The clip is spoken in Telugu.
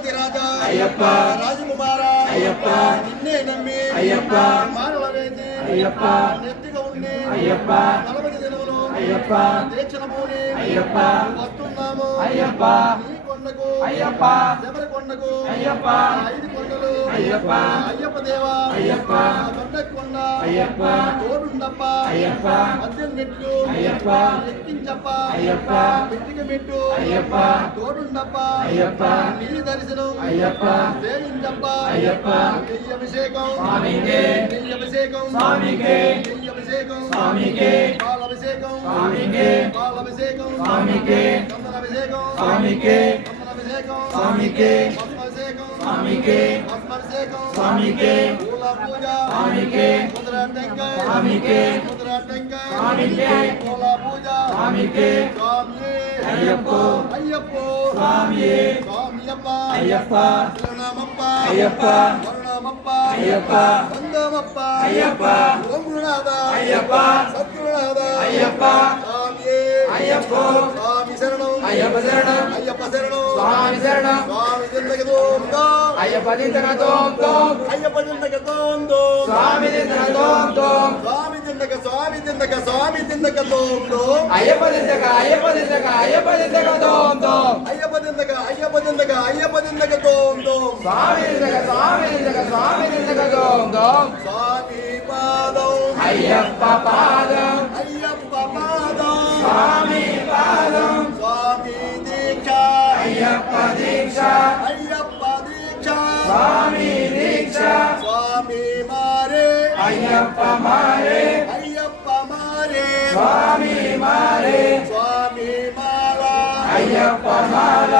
రాజాది రాజా అయ్యప్ప రాజకుమార అయ్యప్ప నిన్నే నమ్మి అయ్యప్ప మానవ వేసి అయ్యప్ప నెత్తిగా ఉండి అయ్యప్ప 40 దినములు అయ్యప్ప దీక్షణ పూని అయ్యప్ప వస్తున్నాము అయ్యప్ప నీ కొండకు అయ్యప్ప శబరి కొండకు అయ్యప్ప 5 కొండలు అయ్యప్ప అయ్యప్ప దేవా అయ్యప్ప కొండ కొండ అయ్యప్ప తోడుండప్ప అయ్యప్ప మద్యం మెట్లు అయ్యప్ప ఎక్కించప్ప అయ్యప్ప మెట్టిక మెట్టు అయ్యప్ప తోడుండప్ప అయ్యప్ప నీ దర్శనం అయ్యప్ప సేవించప్ప అయ్యప్ప నెయ్యి అభిషేకం స్వామికే నెయ్యి అభిషేకం స్వామికే నెయ్యి అభిషేకం స్వామికే పాల అభిషేకం స్వామికే పాల అభిషేకం స్వామికే చందన అభిషేకం స్వామికే చందన అభిషేకం స్వామికే భస్మ అభిషేకం స్వామికే భస్మ అభిషేకం స్వామికే పూల పూజ స్వామికే ముద్ర టెంకాయ స్వామికే ముద్ర టెంకాయ స్వామికే పూల పూజ స్వామికే స్వామి అయ్యప్ప అయ్యప్ప స్వామియే స్వామియప్ప అయ్యప్ప శరణమప్ప అయ్యప్ప వరుణమప్ప అయ్యప్ప వందమప్ప అయ్యప్ప ఓం గురునాథ అయ్యప్ప సద్గురునాథ అయ్యప్ప స్వామియే అయ్యప్ప స్వామి శరణం అయ్యప్ప శరణం అయ్యప్ప శరణం స్వామి శరణం స్వామి జిందగ దోం దోం అయ్యప్ప దింతక తోం తోం అయ్యప్ప జిందగ దోం దోం స్వామి దింతక తోం తోం స్వామి జిందగ స్వామి జిందగ దోం దోం అయ్యప్ప దింతక అయ్యప్ప దింతక అయ్యప్ప దింతక తోం తోం అయ్యప్ప జిందగ దోం దోం స్వామి దింతక స్వామి దింతక స్వామి దింతక తోం తోం స్వామి పాదం అయ్యప్ప పాదం అయ్యప్ప పాదం స్వామి పాదం స్వామి దీక్ష అయ్యప్ప దీక్ష అయ్యప్ప దీక్ష స్వామి దీక్ష స్వామి మారే అయ్యప్ప మారే అయ్యప్ప మారే స్వామి మారే స్వామి మాల అయ్యప్ప మాల